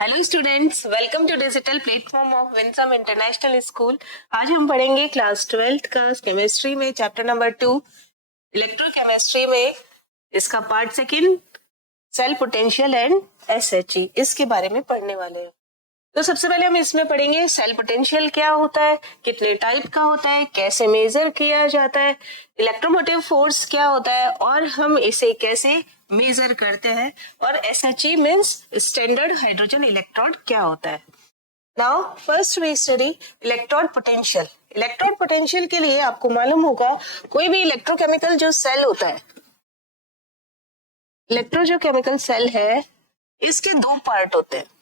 Hello students, welcome to digital platform of Winsome International School. आज हम पढ़ेंगे class 12th का केमिस्ट्री में चैप्टर नंबर 2 इलेक्ट्रोकेमिस्ट्री में इसका part second cell potential and SHE, इसके बारे में पढ़ने वाले हैं। तो सबसे पहले हम इसमें पढ़ेंगे सेल पोटेंशियल क्या होता है, कितने टाइप का होता है, कैसे मेजर किया जाता है, इलेक्ट्रोमोटिव फोर्स क्या होता है और हम इसे कैसे मेजर करते हैं, और SHE means standard hydrogen electrode क्या होता है। Now first we study electrode potential. Electrode potential के लिए आपको मालूम होगा कोई भी इलेक्ट्रोकेमिकल जो सेल होता है, इलेक्ट्रो जो केमिकल सेल है इसके दो पार्ट होते हैं।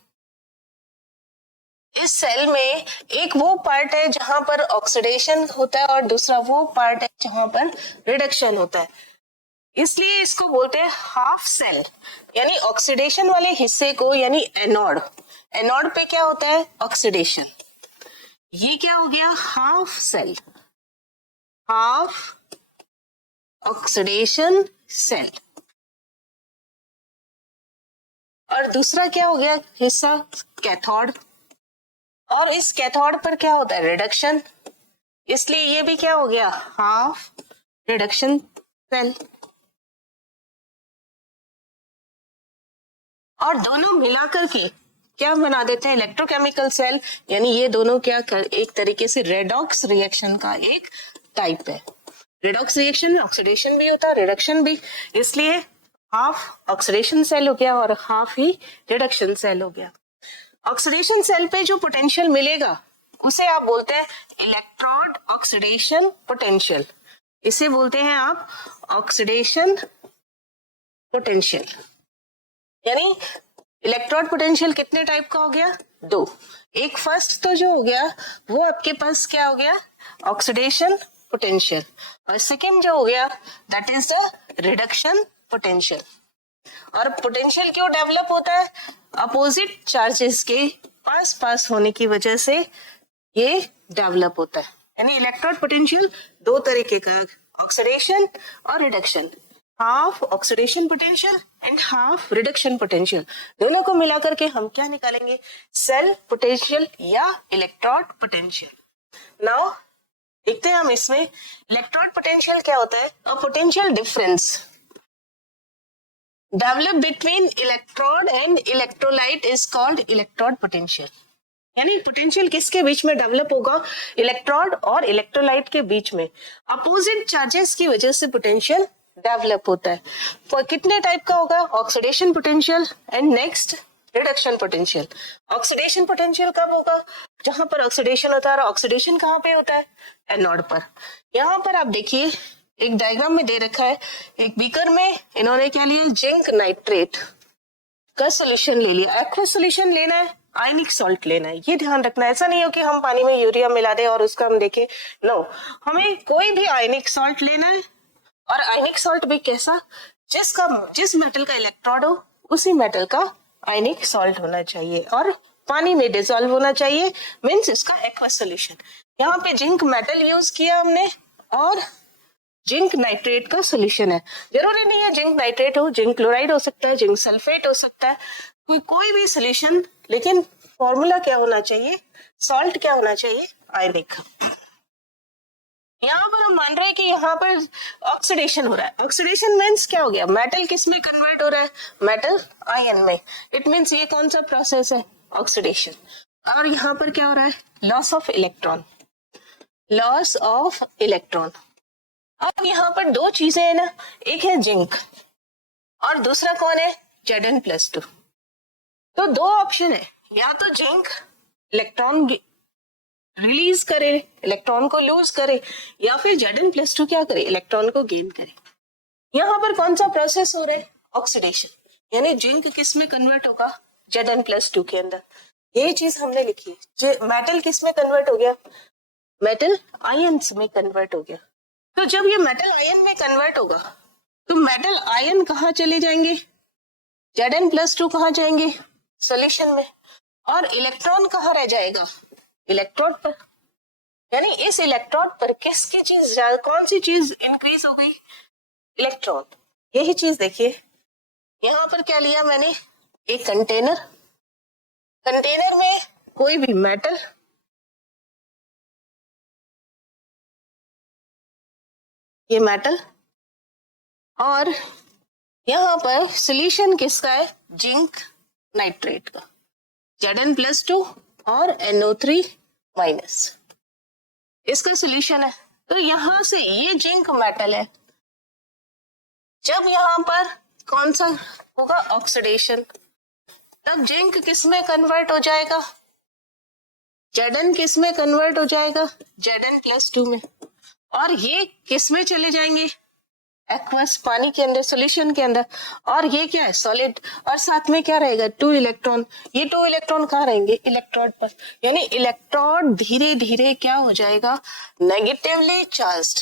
इस सेल में एक वो पार्ट है जहां पर ऑक्सीडेशन होता है और दूसरा वो पार्ट है जहां पर रिडक्शन होता है, इसलिए इसको बोलते हैं हाफ सेल। यानी ऑक्सीडेशन वाले हिस्से को, यानी एनोड, एनोड पे क्या होता है ऑक्सीडेशन, ये क्या हो गया half cell, half oxidation cell. और दूसरा क्या हो गया हिस्सा कैथोड, और इस कैथोड पर क्या होता है रिडक्शन, इसलिए ये भी क्या हो गया हाफ रिडक्शन सेल। और दोनों मिलाकर के क्या बना देते हैं इलेक्ट्रोकेमिकल सेल, यानी ये दोनों क्या एक तरीके से रेडॉक्स रिएक्शन का एक टाइप है। रेडॉक्स रिएक्शन में ऑक्सीडेशन भी होता है, रिडक्शन भी, इसलिए हाफ ऑक्सीडेशन सेल हो गया और हाफ ही रिडक्शन सेल हो गया। ऑक्सीडेशन सेल पे जो पोटेंशियल मिलेगा उसे आप बोलते हैं इलेक्ट्रोड ऑक्सीडेशन पोटेंशियल, इसे बोलते हैं आप ऑक्सीडेशन पोटेंशियल। यानी इलेक्ट्रोड पोटेंशियल कितने टाइप का हो गया दो, एक फर्स्ट तो जो हो गया वो आपके पास क्या हो गया ऑक्सीडेशन पोटेंशियल, और सेकेंड जो हो गया that is the reduction potential. और पोटेंशियल क्यों डेवलप होता है, अपोजिट चार्जेस के पास पास होने की वजह से ये डेवलप होता है। यानी इलेक्ट्रोड पोटेंशियल दो तरीके का, ऑक्सीडेशन और reduction, half oxidation potential and half reduction potential, दोनों को मिलाकर के हम क्या निकालेंगे सेल पोटेंशियल या इलेक्ट्रोड पोटेंशियल। नाउ देखते हैं हम इसमें इलेक्ट्रोड पोटेंशियल क्या होता है। A potential difference develop between electrode and electrolyte is called electrode potential. यानी पोटेंशियल किसके बीच में डेवलप होगा, इलेक्ट्रोड और इलेक्ट्रोलाइट के बीच में, अपोजिट चार्जेस की वजह से पोटेंशियल डेवलप होता है। तो कितने टाइप का होगा oxidation potential and next reduction potential. Oxidation potential कब होगा, जहां पर ऑक्सीडेशन होता है, और ऑक्सीडेशन कहाँ पे होता है एनोड पर। यहाँ पर आप देखिए एक डायग्राम में दे रखा है, एक बीकर में इन्होंने क्या लिया जिंक नाइट्रेट का सोल्यूशन ले लिया। एक्वस सोल्यूशन लेना है, आयनिक सॉल्ट लेना है, ये ध्यान रखना है। ऐसा नहीं हो कि हम पानी में यूरिया मिला दें और उसका हम देखें, नो, हमें कोई भी आयनिक सॉल्ट लेना है, और आयनिक सॉल्ट भी कैसा, जिस मेटल का इलेक्ट्रोड हो उसी मेटल का आयनिक सॉल्ट होना चाहिए और पानी में डिसॉल्व होना चाहिए, मीन्स इसका एक्वस सोल्यूशन। यहाँ पे जिंक मेटल यूज किया हमने और जिंक नाइट्रेट का सोल्यूशन है। जरूरी नहीं है जिंक नाइट्रेट हो, जिंक क्लोराइड हो सकता है, जिंक सल्फेट हो सकता है, कोई भी सोल्यूशन, लेकिन फॉर्मूला क्या होना चाहिए, सॉल्ट क्या होना चाहिए आयनिक। यहाँ पर हम मान रहे हैं कि यहाँ पर ऑक्सीडेशन हो रहा है। ऑक्सीडेशन मीन्स क्या हो गया, मेटल किस में कन्वर्ट हो रहा है, मेटल आयन में, इट मीन्स ये कौन सा प्रोसेस है ऑक्सीडेशन। और यहाँ पर क्या हो रहा है loss of electron, loss of electron. अब यहाँ पर दो चीजें है ना, एक है जिंक और दूसरा कौन है Zn+2। तो दो ऑप्शन है, या तो जिंक इलेक्ट्रॉन रिलीज करे, इलेक्ट्रॉन को लूज करे, या फिर Zn+2 क्या करे इलेक्ट्रॉन को गेन करे। यहाँ पर कौन सा प्रोसेस हो रहा है ऑक्सीडेशन, यानी जिंक किस में कन्वर्ट होगा Zn+2 के अंदर, यही चीज हमने लिखी है। मेटल किस में कन्वर्ट हो गया, मेटल आयन्स में कन्वर्ट हो गया। तो जब ये मेटल आयन में कन्वर्ट होगा तो मेटल आयन कहाँ चले जाएंगे, Zn+2 कहाँ जाएंगे सोल्यूशन में, और इलेक्ट्रॉन कहाँ रह जाएगा इलेक्ट्रोड पर। यानी इस इलेक्ट्रोड पर किसकी चीज, कौन सी चीज इंक्रीज हो गई, इलेक्ट्रॉन। यही चीज देखिए यहाँ पर क्या लिया मैंने, एक कंटेनर कंटेनर में कोई भी मेटल, ये मेटल, और यहाँ पर सोल्यूशन किसका है, जिंक नाइट्रेट का, Zn+2 और NO3 माइनस, इसका सोल्यूशन है। तो यहां से ये जिंक मेटल है, जब यहाँ पर कौन सा होगा, ऑक्सीडेशन, तब जिंक किस में कन्वर्ट हो जाएगा, Zn किस में कन्वर्ट हो जाएगा, Zn+2 में, और ये किस में चले जाएंगे, एक्वस, पानी के अंदर, सॉल्यूशन के अंदर, और ये क्या है, सॉलिड, और साथ में क्या रहेगा, 2 इलेक्ट्रॉन। ये 2 इलेक्ट्रॉन कहाँ रहेंगे, इलेक्ट्रोड पर, यानी इलेक्ट्रोड धीरे धीरे क्या हो जाएगा, नेगेटिवली चार्ज्ड,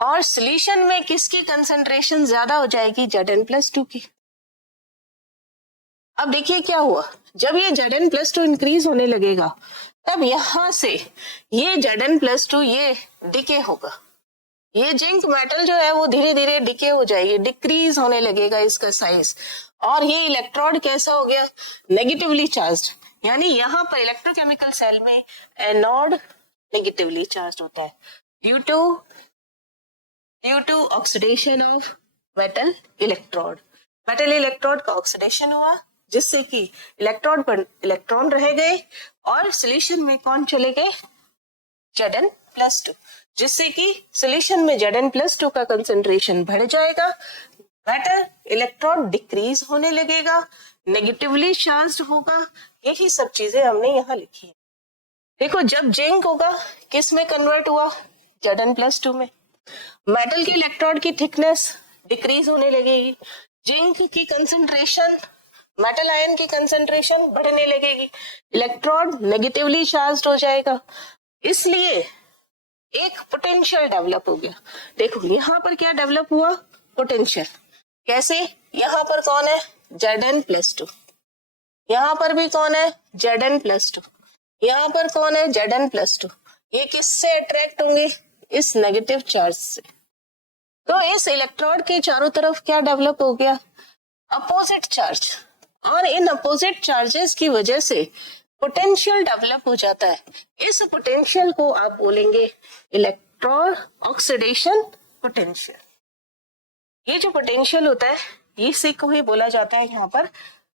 और सॉल्यूशन में किसकी कंसंट्रेशन ज्यादा हो जाएगी, Zn+2 की। अब देखिए क्या हुआ, जब ये Zn+2 इंक्रीज होने लगेगा, तब यहां से ये Zn+2 ये डिके होगा, ये जिंक मेटल जो है वो धीरे धीरे डिके हो जाएगी, डिक्रीज होने लगेगा इसका साइज, और ये इलेक्ट्रोड कैसा हो गया, नेगेटिवली चार्ज्ड, यानी यहाँ पर इलेक्ट्रोकेमिकल सेल में एनोड नेगेटिवली चार्ज होता है due to oxidation of metal electrode. Metal electrode का ऑक्सीडेशन हुआ, जिससे कि इलेक्ट्रोड पर इलेक्ट्रॉन रह गए, और सोल्यूशन में कौन चले गए, Zn+2, जिससे कि सोल्यूशन में Zn+2 का कंसंट्रेशन बढ़ जाएगा, मेटल इलेक्ट्रॉन डिक्रीज होने लगेगा, नेगेटिवली चार्ज्ड होगा। यही सब चीजें हमने यहाँ लिखी है। देखो, जब जिंक होगा किस में कन्वर्ट हुआ, Zn+2 में, मेटल के इलेक्ट्रोड की थिकनेस डिक्रीज होने लगेगी, जिंक की कंसंट्रेशन, मेटल आयन की कंसंट्रेशन बढ़ने लगेगी, इलेक्ट्रोड नेगेटिवली चार्ज्ड हो जाएगा, इसलिए एक पोटेंशियल डेवलप हो गया। देखो यहाँ पर क्या डेवलप हुआ, पोटेंशियल, कैसे, यहाँ पर कौन है, Zn+2, यहाँ पर भी कौन है, Zn+2, यहाँ पर कौन है, Zn+2, ये किससे अट्रैक्ट होंगे, इस नेगेटिव चार्ज से। तो इस इलेक्ट्रोड के चारों तरफ क्या डेवलप हो गया, अपोजिट चार्ज, और इन अपोजिट चार्जेस की वजह से पोटेंशियल डेवलप हो जाता है। इस पोटेंशियल को आप बोलेंगे इलेक्ट्रॉन ऑक्सीडेशन पोटेंशियल। ये जो पोटेंशियल होता है इसी को ही बोला जाता है यहाँ पर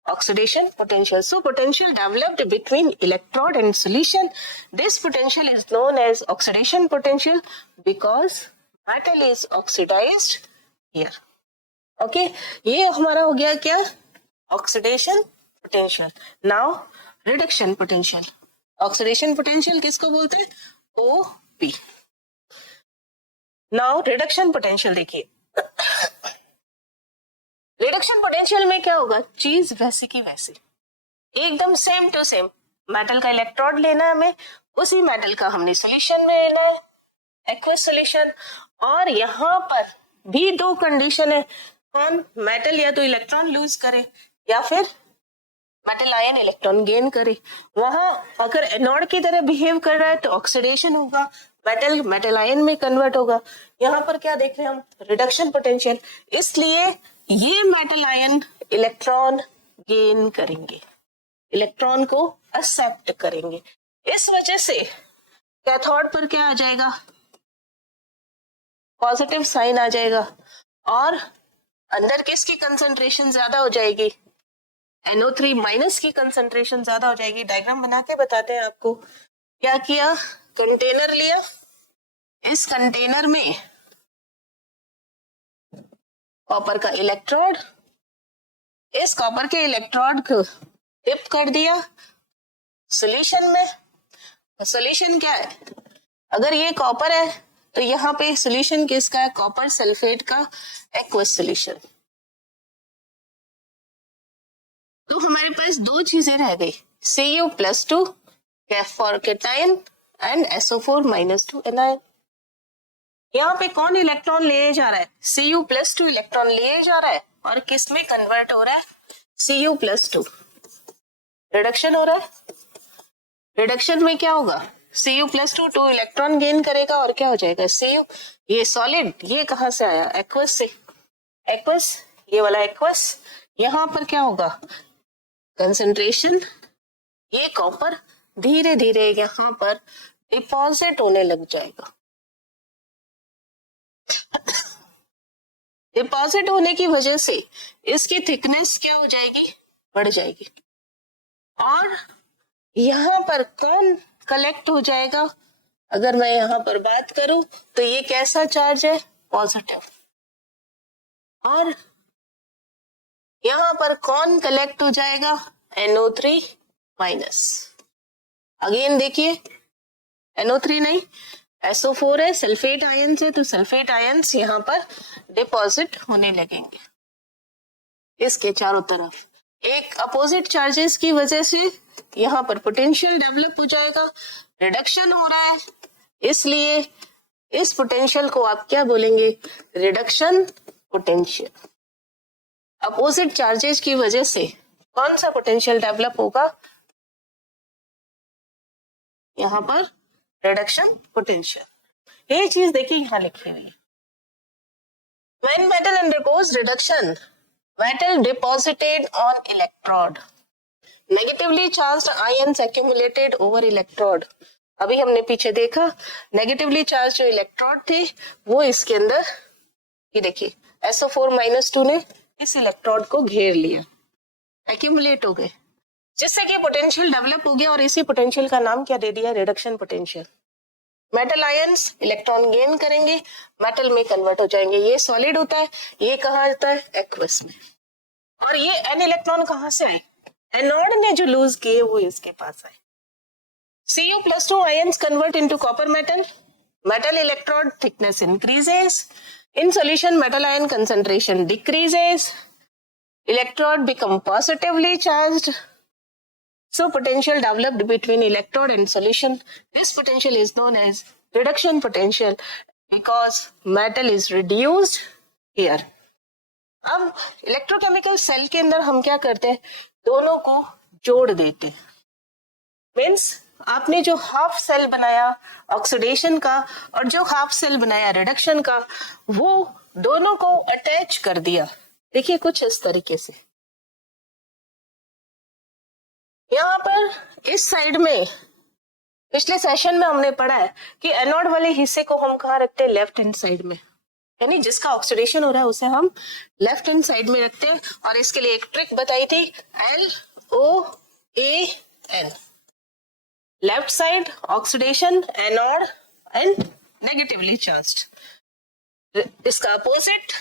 oxidation potential. So potential developed between electrode and solution, this potential is known as oxidation potential because metal is oxidised here. Okay, ये हमारा हो गया क्या, oxidation potential. Now reduction potential. Oxidation potential किसको बोलते हैं, ओपी। नाउ रिडक्शन पोटेंशियल देखिए, reduction potential में क्या होगा, चीज वैसी की वैसी, एकदम सेम टू सेम। मेटल का इलेक्ट्रोड लेना है हमें, उसी मेटल का हमने सॉल्यूशन में लेना है, एक्वस सॉल्यूशन। और यहाँ पर भी दो कंडीशन है, कौन, मेटल या तो इलेक्ट्रॉन लूज करे या फिर मेटल आयन इलेक्ट्रॉन गेन करे। वहां अगर एनोड की तरह बिहेव कर रहा है तो ऑक्सीडेशन होगा, मेटल मेटल आयन में कन्वर्ट होगा। यहाँ पर क्या देख रहे हैं हम, रिडक्शन पोटेंशियल, इसलिए ये मेटल आयन इलेक्ट्रॉन गेन करेंगे, इलेक्ट्रॉन को एक्सेप्ट करेंगे। इस वजह से कैथोड पर क्या आ जाएगा, पॉजिटिव साइन आ जाएगा, और अंदर किसकी कंसंट्रेशन ज्यादा हो जाएगी, NO3 माइनस की कंसंट्रेशन ज्यादा हो जाएगी। डायग्राम बना के बताते हैं आपको। क्या किया, कंटेनर लिया, इस कंटेनर में कॉपर का इलेक्ट्रोड, इस कॉपर के इलेक्ट्रोड को डिप कर दिया सॉल्यूशन में। सॉल्यूशन क्या है, अगर ये कॉपर है तो यहाँ पे सॉल्यूशन किसका है, कॉपर सल्फेट का एक्वस सॉल्यूशन। तो हमारे पास दो चीजें रह गई, Cu+2 for cation and SO4-2 anion. यहाँ पे कौन इलेक्ट्रॉन ले जा रहा है, Cu+2 इलेक्ट्रॉन ले जा रहा है, और किस में कन्वर्ट हो रहा है, Cu+2, रिडक्शन हो रहा है। रिडक्शन में क्या होगा, Cu+2 2 इलेक्ट्रॉन गेन करेगा और क्या हो जाएगा, Cu, ये सॉलिड, ये कहां से आया, एक्वस से, एक्वस, ये वाला एक्वस, यहाँ पर क्या होगा, कंसंट्रेशन, ये कॉपर धीरे धीरे यहाँ पर डिपॉजिट होने लग जाएगा। डिपॉजिट होने की वजह से इसकी थिकनेस क्या हो जाएगी, बढ़ जाएगी। और यहाँ पर कौन कलेक्ट हो जाएगा, अगर मैं यहाँ पर बात करूं तो ये कैसा चार्ज है, पॉजिटिव। और यहाँ पर कौन कलेक्ट हो जाएगा, NO3 माइनस। अगेन देखिए NO3 नहीं, SO4 है, सल्फेट आयंस है, तो सल्फेट आयंस यहाँ पर डिपॉजिट होने लगेंगे इसके चारों तरफ। एक अपोजिट चार्जेस की वजह से यहाँ पर पोटेंशियल डेवलप हो जाएगा, रिडक्शन हो रहा है, इसलिए इस पोटेंशियल को आप क्या बोलेंगे, रिडक्शन पोटेंशियल। अपोजिट चार्जेस की वजह से कौन सा पोटेंशियल डेवलप होगा, यहाँ पर रिडक्शन पोटेंशियल। ये चीज देखिए यहाँ लिखी हुई है। When metal undergoes reduction, metal deposited on electrode, negatively charged ions accumulated over electrode। अभी हमने पीछे देखा नेगेटिवली चार्ज जो इलेक्ट्रोड थे वो इसके अंदर, ये देखिए SO4-2 ने इस इलेक्ट्रोड को घेर लिया, एक्यूमुलेट हो गए, जिससे कि पोटेंशियल डेवलप हो गया और इसी पोटेंशियल का नाम क्या दे दिया, reduction potential. Metal ions electron gain करेंगे, मेटल में कन्वर्ट हो जाएंगे। ये सॉलिड होता है, ये कहाँ आता है, एक्वस में। और ये n इलेक्ट्रॉन कहाँ से आए, एनोड ने जो लूज किए वो इसके पास आए। Cu+2 ions convert into copper metal. Metal electrode thickness increases. In solution, metal ion concentration decreases. Electrode become positively charged. So potential developed between electrode and solution. This potential is known as reduction potential because metal is reduced here. अब electrochemical cell के अंदर हम क्या करते हैं, दोनों को जोड़ देते हैं। मीन्स आपने जो हाफ सेल बनाया ऑक्सीडेशन का और जो हाफ सेल बनाया रिडक्शन का, वो दोनों को अटैच कर दिया। देखिए कुछ इस तरीके से। यहाँ पर इस साइड में पिछले सेशन में हमने पढ़ा है कि एनोड वाले हिस्से को हम कहाँ रखते हैं, लेफ्ट हैंड साइड में, यानी जिसका ऑक्सीडेशन हो रहा है उसे हम लेफ्ट हैंड साइड में रखते हैं। और इसके लिए एक ट्रिक बताई थी, LOAN, left side oxidation, anode and negatively charged. इसका अपोजिट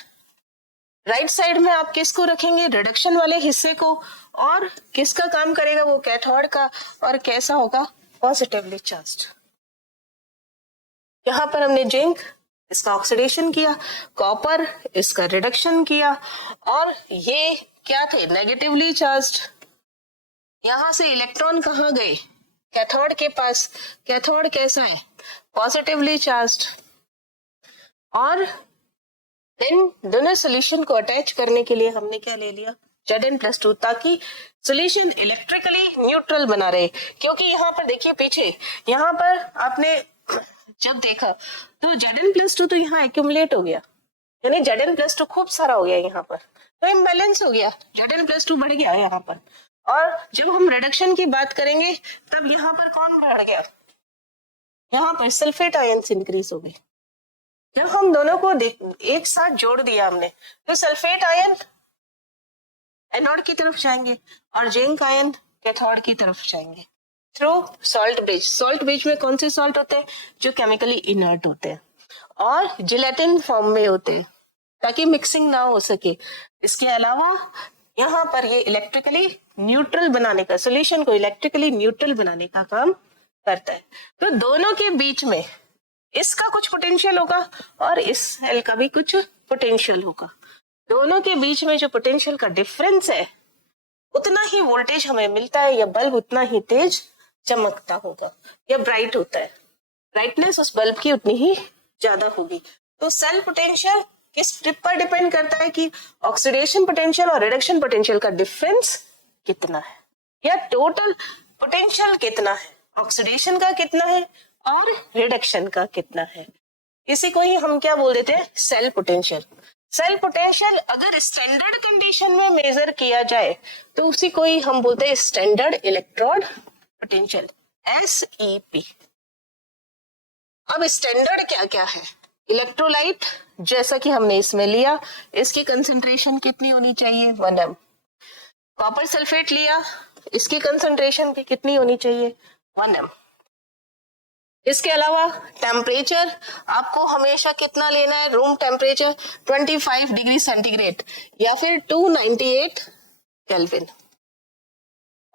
राइट साइड में आप किसको रखेंगे, रिडक्शन वाले हिस्से को, और किसका काम करेगा वो, कैथोड का, और कैसा होगा, पॉजिटिवली चार्ज्ड। यहाँ पर हमने जिंक, इसका ऑक्सीडेशन किया, कॉपर, इसका रिडक्शन किया, और ये क्या थे, नेगेटिवली चार्ज्ड। यहां से इलेक्ट्रॉन कहाँ गए, कैथोड के पास। कैथोड कैसा है, पॉजिटिवली चार्ज्ड। और इन दोनों सोल्यूशन को अटैच करने के लिए हमने क्या ले लिया, Zn+2, ताकि सोल्यूशन इलेक्ट्रिकली न्यूट्रल बना रहे। क्योंकि यहाँ पर देखिए पीछे, यहाँ पर आपने जब देखा तो Zn+2 तो यहाँ एक्यूमुलेट हो गया, यानी Zn+2 खूब सारा हो गया यहाँ पर, तो इम्बैलेंस हो गया, Zn+2 बढ़ गया यहाँ पर। और जब हम रिडक्शन की बात करेंगे तब यहाँ पर कौन बढ़ गया, यहाँ पर सल्फेट आयंस इंक्रीज हो गए। जब हम दोनों को एक साथ जोड़ दिया हमने, तो सल्फेट आयन एनोड की तरफ जाएंगे और जिंक आयन कैथोड की तरफ जाएंगे through salt bridge. Salt bridge में कौन से सॉल्ट होते हैं, जो केमिकली इनर्ट होते हैं और जिलेटिन फॉर्म में होते हैं, ताकि मिक्सिंग ना हो सके। इसके अलावा यहाँ पर ये इलेक्ट्रिकली न्यूट्रल बनाने का, सोल्यूशन को इलेक्ट्रिकली न्यूट्रल बनाने का काम करता है। तो दोनों के बीच में इसका कुछ पोटेंशियल होगा और इस सेल का भी कुछ पोटेंशियल होगा। दोनों के बीच में जो पोटेंशियल का डिफरेंस है, उतना ही वोल्टेज हमें मिलता है, या बल्ब उतना ही तेज चमकता होगा या ब्राइट होता है। ब्राइटनेस उस बल्ब की उतनी ही ज्यादा होगी। तो सेल पोटेंशियल किस पर डिपेंड करता है कि ऑक्सीडेशन पोटेंशियल और रिडक्शन पोटेंशियल का डिफरेंस कितना है, या टोटल पोटेंशियल कितना है, ऑक्सीडेशन का कितना है और रिडक्शन का कितना है। इसी को ही हम क्या बोल देते हैं, सेल पोटेंशियल। सेल पोटेंशियल अगर स्टैंडर्ड कंडीशन में मेजर किया जाए तो उसी को ही हम बोलते हैं स्टैंडर्ड इलेक्ट्रोड पोटेंशियल, SEP। अब स्टैंडर्ड क्या क्या है? इलेक्ट्रोलाइट जैसा कि हमने इसमें लिया, इसकी कंसंट्रेशन कितनी होनी चाहिए? 1 m। कॉपर सल्फेट लिया, इसकी कंसंट्रेशन भी कितनी होनी चाहिए? 1 m। इसके अलावा टेम्परेचर आपको हमेशा कितना लेना है? रूम टेम्परेचर 25 डिग्री सेंटीग्रेड या फिर 298 केल्विन।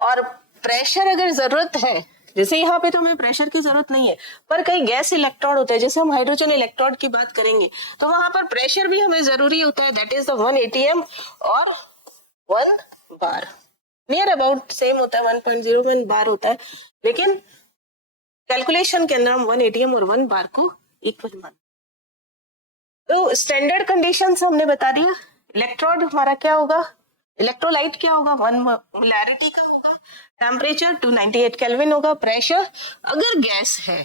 और प्रेशर अगर जरूरत है, जैसे यहाँ पे तो हमें प्रेशर की जरूरत नहीं है, पर कई गैस इलेक्ट्रोड होते हैं, जैसे हम हाइड्रोजन इलेक्ट्रोड की बात करेंगे तो वहां पर प्रेशर भी हमें जरूरी होता है, दैट इज द 1 atm और 1 बार। नियर अबाउट सेम होता है, 1.01 बार होता है, लेकिन कैलकुलेशन के अंदर हम 1 atm और 1 बार को इक्वल मान। तो स्टैंडर्ड कंडीशन हमने बता दिया। इलेक्ट्रोड हमारा क्या होगा? इलेक्ट्रोलाइट क्या होगा? 1 मोलैरिटी का होगा, टेम्परेचर 298 केल्विन होगा, प्रेशर अगर गैस है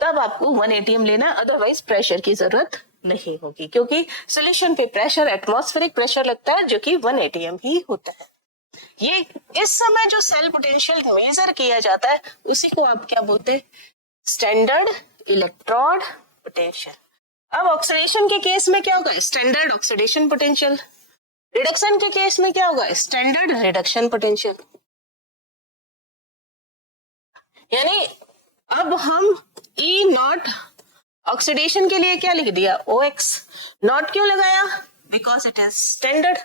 तब आपको 1 atm लेना, अदरवाइज प्रेशर की जरूरत नहीं होगी, क्योंकि सोल्यूशन पे प्रेशर एटमॉस्फेरिक प्रेशर लगता है जो कि 1 atm ही होता है। ये इस समय जो सेल पोटेंशियल मेजर किया जाता है उसी को आप क्या बोलते हैं? Standard electrode potential. अब ऑक्सीडेशन के केस में क्या होगा? Standard oxidation potential. रिडक्शन के केस में क्या होगा? Standard reduction potential. यानी अब हम E नॉट ऑक्सीडेशन के लिए क्या लिख दिया? OX। नॉट क्यों लगाया? Because it is standard.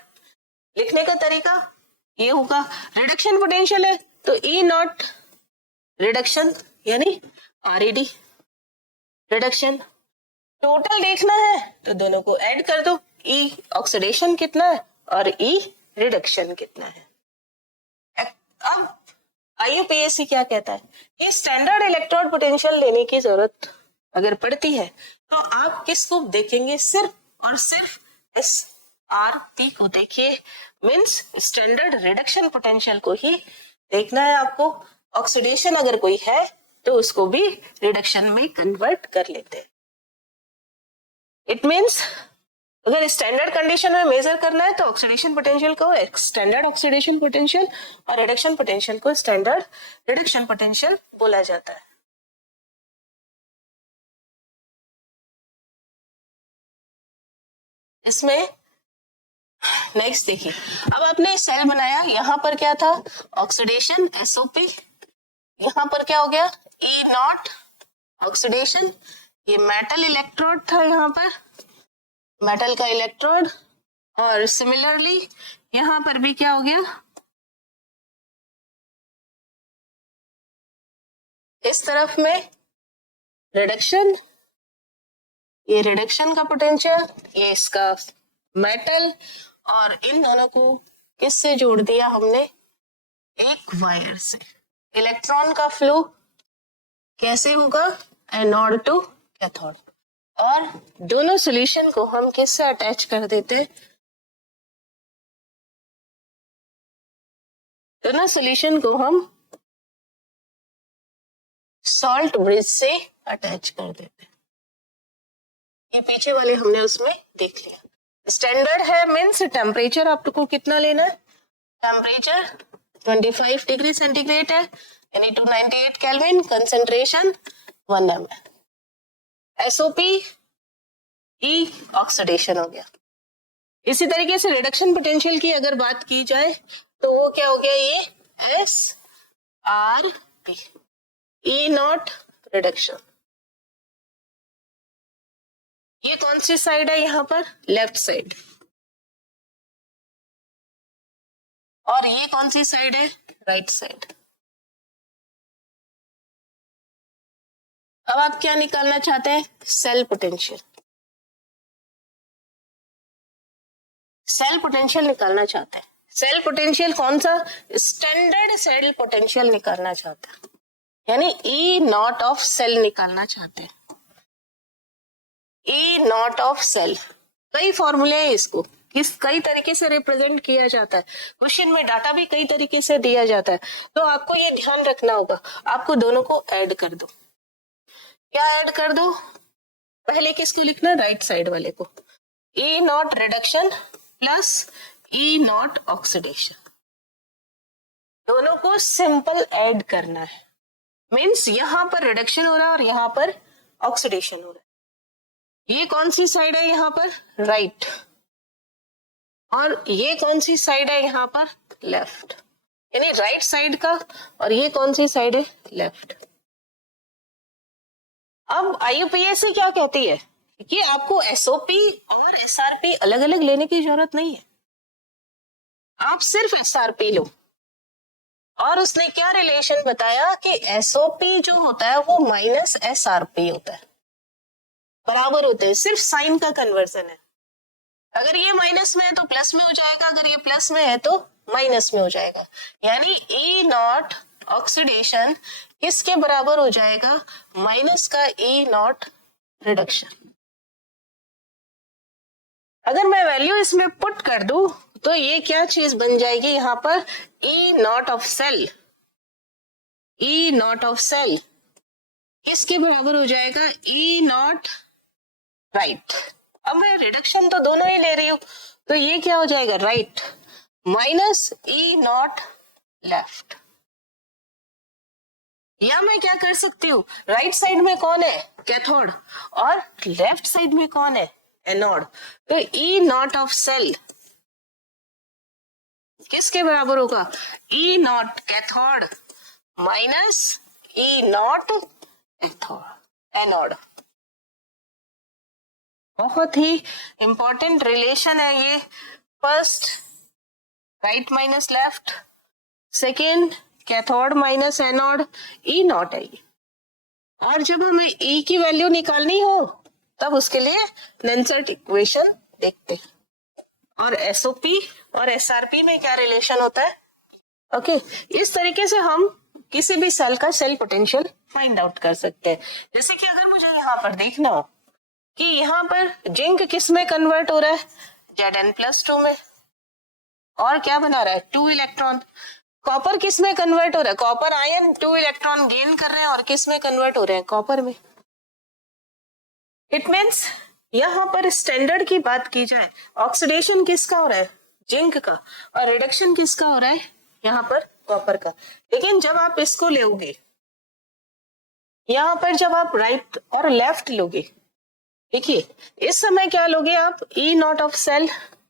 लिखने का तरीका ये होगा। रिडक्शन पोटेंशियल है तो E नॉट रिडक्शन यानी RED रिडक्शन। टोटल देखना है तो दोनों को ऐड कर दो, E ऑक्सीडेशन कितना है और E रिडक्शन कितना है। अब IUPAC क्या कहता है? ये स्टैंडर्ड इलेक्ट्रोड पोटेंशियल लेने की जरूरत अगर पड़ती है तो आप किसको देखेंगे? सिर्फ और सिर्फ SRP को देखिए, मींस स्टैंडर्ड रिडक्शन पोटेंशियल को ही देखना है आपको। ऑक्सीडेशन अगर कोई है तो उसको भी रिडक्शन में कन्वर्ट कर लेते हैं। इट मींस अगर स्टैंडर्ड कंडीशन में मेजर करना है तो ऑक्सीडेशन पोटेंशियल को स्टैंडर्ड ऑक्सीडेशन पोटेंशियल और रिडक्शन पोटेंशियल को स्टैंडर्ड रिडक्शन पोटेंशियल बोला जाता है। इसमें नेक्स्ट देखिए, अब आपने सेल बनाया, यहां पर क्या था? Oxidation SOP। यहां पर क्या हो गया? E not oxidation. ये मेटल इलेक्ट्रोड था, यहाँ पर मेटल का इलेक्ट्रोड, और सिमिलरली यहां पर भी क्या हो गया? इस तरफ में रिडक्शन, ये रिडक्शन का पोटेंशियल, ये इसका मेटल, और इन दोनों को किससे जोड़ दिया हमने? एक वायर से। इलेक्ट्रॉन का फ्लो कैसे होगा? Anode to cathode. और दोनों सॉल्यूशन को हम किससे अटैच कर देते हैं? दोनों सॉल्यूशन को हम सॉल्ट ब्रिज से अटैच कर देते हैं। ये पीछे वाले हमने उसमें देख लिया। स्टैंडर्ड है मीन्स टेम्परेचर आपको कितना लेना है? टेम्परेचर 25 डिग्री सेंटीग्रेड है यानी 298 kelvin, concentration 1 m। SOP E oxidation हो गया। इसी तरीके से रिडक्शन पोटेंशियल की अगर बात की जाए तो वो क्या हो गया? ये SRP, E नॉट रिडक्शन। ये कौन सी साइड है? यहाँ पर लेफ्ट साइड। और ये कौन सी साइड है? Right side. अब आप क्या निकालना चाहते हैं? Cell potential. सेल पोटेंशियल निकालना चाहते हैं। सेल पोटेंशियल कौन सा? स्टैंडर्ड सेल पोटेंशियल निकालना चाहते हैं, यानी E नॉट ऑफ सेल निकालना चाहते हैं। E नॉट ऑफ सेल, कई फॉर्मूले हैं इसको, कई तरीके से रिप्रेजेंट किया जाता है। क्वेश्चन में डाटा भी कई तरीके से दिया जाता है, तो आपको ये ध्यान रखना होगा। आपको दोनों को ऐड कर दो। क्या ऐड कर दो? पहले किसको लिखना? राइट साइड वाले को। E not reduction plus E not oxidation, दोनों को सिंपल ऐड करना है। मीन्स यहां पर रिडक्शन हो रहा है और यहां पर ऑक्सीडेशन हो रहा है। ये कौन सी साइड है यहाँ पर? राइट। और ये कौन सी साइड है यहाँ पर? लेफ्ट। यानी राइट साइड का, और ये कौन सी साइड है? लेफ्ट। अब IUPAC क्या कहती है कि आपको SOP और SRP अलग अलग लेने की जरूरत नहीं है, आप सिर्फ SRP लो। और उसने क्या रिलेशन बताया कि SOP जो होता है वो माइनस SRP होता है, बराबर होते हैं, सिर्फ साइन का कन्वर्जन है। अगर ये माइनस में है तो प्लस में हो जाएगा, अगर ये प्लस में है तो माइनस में हो जाएगा। यानी E नॉट ऑक्सीडेशन किसके बराबर हो जाएगा? माइनस का E नॉट रिडक्शन। अगर मैं वैल्यू इसमें पुट कर दूं तो ये क्या चीज बन जाएगी यहाँ पर? E naught of cell, E naught of cell किसके बराबर हो जाएगा? E naught right. अब मैं रिडक्शन तो दोनों ही ले रही हूं, तो ये क्या हो जाएगा? Right minus E not left. या मैं क्या कर सकती हूँ, राइट साइड में कौन है? कैथोड, और लेफ्ट साइड में कौन है? एनोड। तो E नॉट ऑफ सेल किसके बराबर होगा? E not cathode minus E not anode. बहुत ही इंपॉर्टेंट रिलेशन है ये। First right minus left, second cathode minus anode, E not है ये। और जब हमें E की वैल्यू निकालनी हो तब उसके लिए नेंसर्ट इक्वेशन देखते हैं। और SOP और SRP में क्या रिलेशन होता है? ओके, इस तरीके से हम किसी भी सेल का सेल पोटेंशियल फाइंड आउट कर सकते हैं। जैसे कि अगर मुझे यहाँ पर देखना हो कि यहाँ पर जिंक किस में कन्वर्ट हो रहा है? Zn+2 में। और क्या बना रहा है? 2 इलेक्ट्रॉन। कॉपर किस में कन्वर्ट हो रहा है? कॉपर आयन 2 इलेक्ट्रॉन गेन कर रहे हैं और किस में कन्वर्ट हो रहे हैं? कॉपर में। इट मीन्स यहाँ पर स्टैंडर्ड की बात की जाए, ऑक्सीडेशन किसका हो रहा है? जिंक का। और रिडक्शन किसका हो रहा है? यहाँ पर कॉपर का। लेकिन जब आप इसको लोगे, यहाँ पर जब आप राइट और लेफ्ट लोगे, देखिए इस समय क्या लोगे आप? E naught of cell.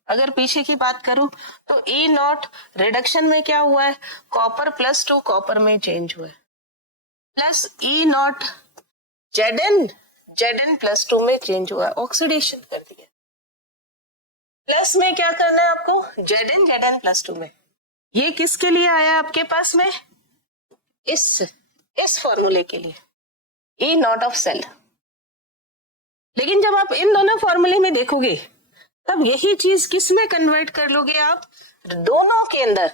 अगर पीछे की बात करूं तो E नॉट रिडक्शन में क्या हुआ है? कॉपर +2 कॉपर में चेंज हुआ है, प्लस E नॉट Zn+2 में चेंज हुआ है, ऑक्सीडेशन कर दिया। प्लस में क्या करना है आपको? Zn+2 में। ये किसके लिए आया आपके पास में? इस फॉर्मूले के लिए, E नॉट ऑफ सेल। लेकिन जब आप इन दोनों फॉर्मूले में देखोगे तब यही चीज किस में कन्वर्ट कर लोगे आप? दोनों के अंदर